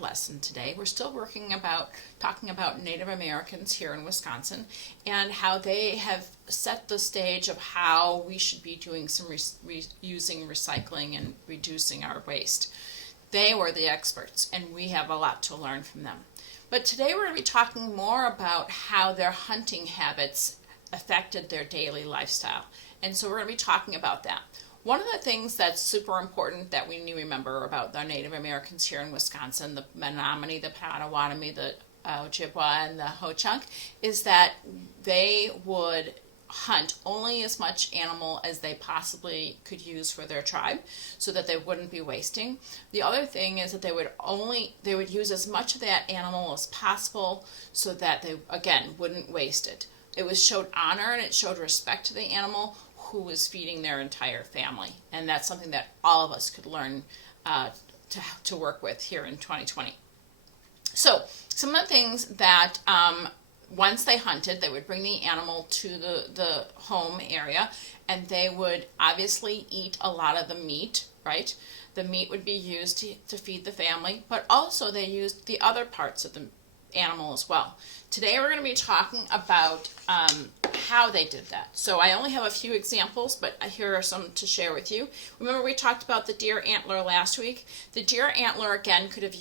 lesson today. We're still talking about Native Americans here in Wisconsin and how they have set the stage of how we should be doing some using recycling and reducing our waste. They were the experts, and we have a lot to learn from them. But today we're going to be talking more about how their hunting habits affected their daily lifestyle. And so we're going to be talking about that. One of the things that's super important that we need to remember about the Native Americans here in Wisconsin, the Menominee, the Potawatomi, the Ojibwa, and the Ho-Chunk, is that they would hunt only as much animal as they possibly could use for their tribe so that they wouldn't be wasting. The other thing is that they would use as much of that animal as possible so that they, again, wouldn't waste it. It showed honor and it showed respect to the animal who was feeding their entire family. And that's something that all of us could learn to work with here in 2020. So some of the things that once they hunted, they would bring the animal to the home area, and they would obviously eat a lot of the meat, right? The meat would be used to feed the family, but also they used the other parts of the animal as well. Today we're going to be talking about how they did that. So I only have a few examples, but here are some to share with you. Remember we talked about the deer antler last week? The deer antler, again, could have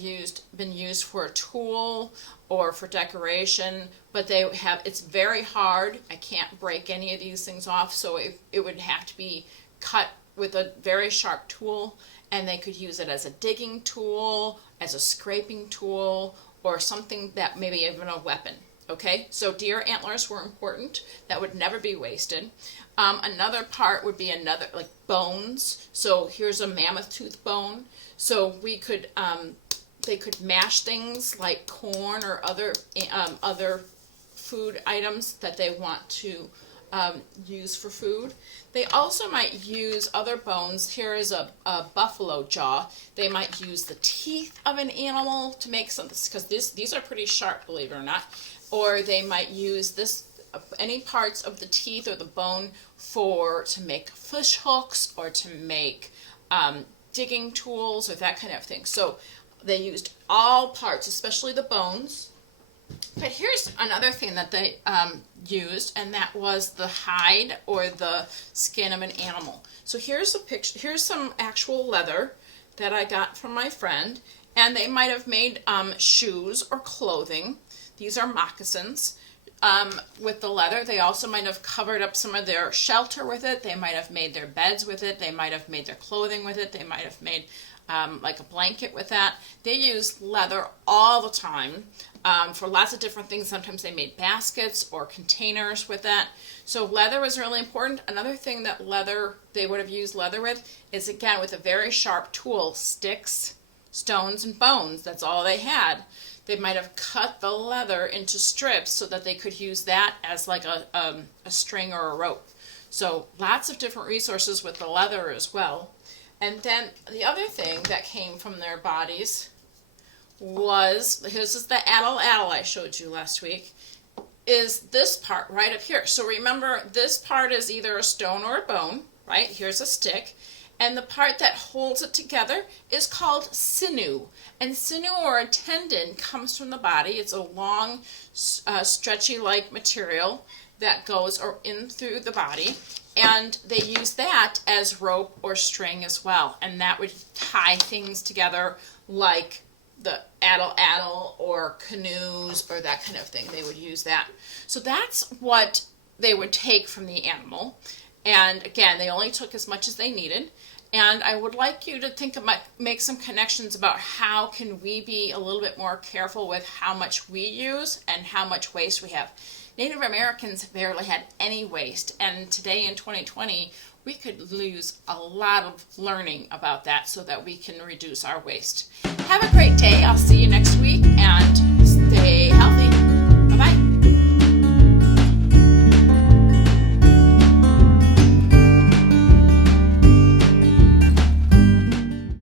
been used for a tool or for decoration, but it's very hard. I can't break any of these things off, so it would have to be cut with a very sharp tool, and they could use it as a digging tool, as a scraping tool, or something that maybe even a weapon. Okay, so deer antlers were important. That would never be wasted. Another part would be like bones. So here's a mammoth tooth bone. So they could mash things like corn or other food items that they want to use for food. They also might use other bones. Here is a buffalo jaw. They might use the teeth of an animal to make something, because these are pretty sharp, believe it or not. Or they might use any parts of the teeth or the bone to make fish hooks or to make digging tools or that kind of thing. So they used all parts, especially the bones. But here's another thing that they used, and that was the hide or the skin of an animal. So here's a picture. Here's some actual leather that I got from my friend, and they might have made shoes or clothing. These are moccasins with the leather. They also might have covered up some of their shelter with it. They might have made their beds with it. They might have made their clothing with it. They might have made like a blanket with that. They used leather all the time for lots of different things. Sometimes they made baskets or containers with that. So leather was really important. Another thing that they would have used leather with is, again, with a very sharp tool, sticks, stones, and bones. That's all they had. They might have cut the leather into strips so that they could use that as like a string or a rope. So lots of different resources with the leather as well. And then the other thing that came from their bodies this is the addle I showed you last week, is this part right up here. So remember, this part is either a stone or a bone, right? Here's a stick. And the part that holds it together is called sinew. And sinew, or a tendon, comes from the body. It's a long, stretchy-like material that goes in through the body. And they use that as rope or string as well. And that would tie things together like the addle or canoes or that kind of thing. They would use that. So that's what they would take from the animal. And again, they only took as much as they needed. And I would like you to make some connections about how can we be a little bit more careful with how much we use and how much waste we have. Native Americans barely had any waste, and today in 2020, we could lose a lot of learning about that so that we can reduce our waste. Have a great day. I'll see you next week, and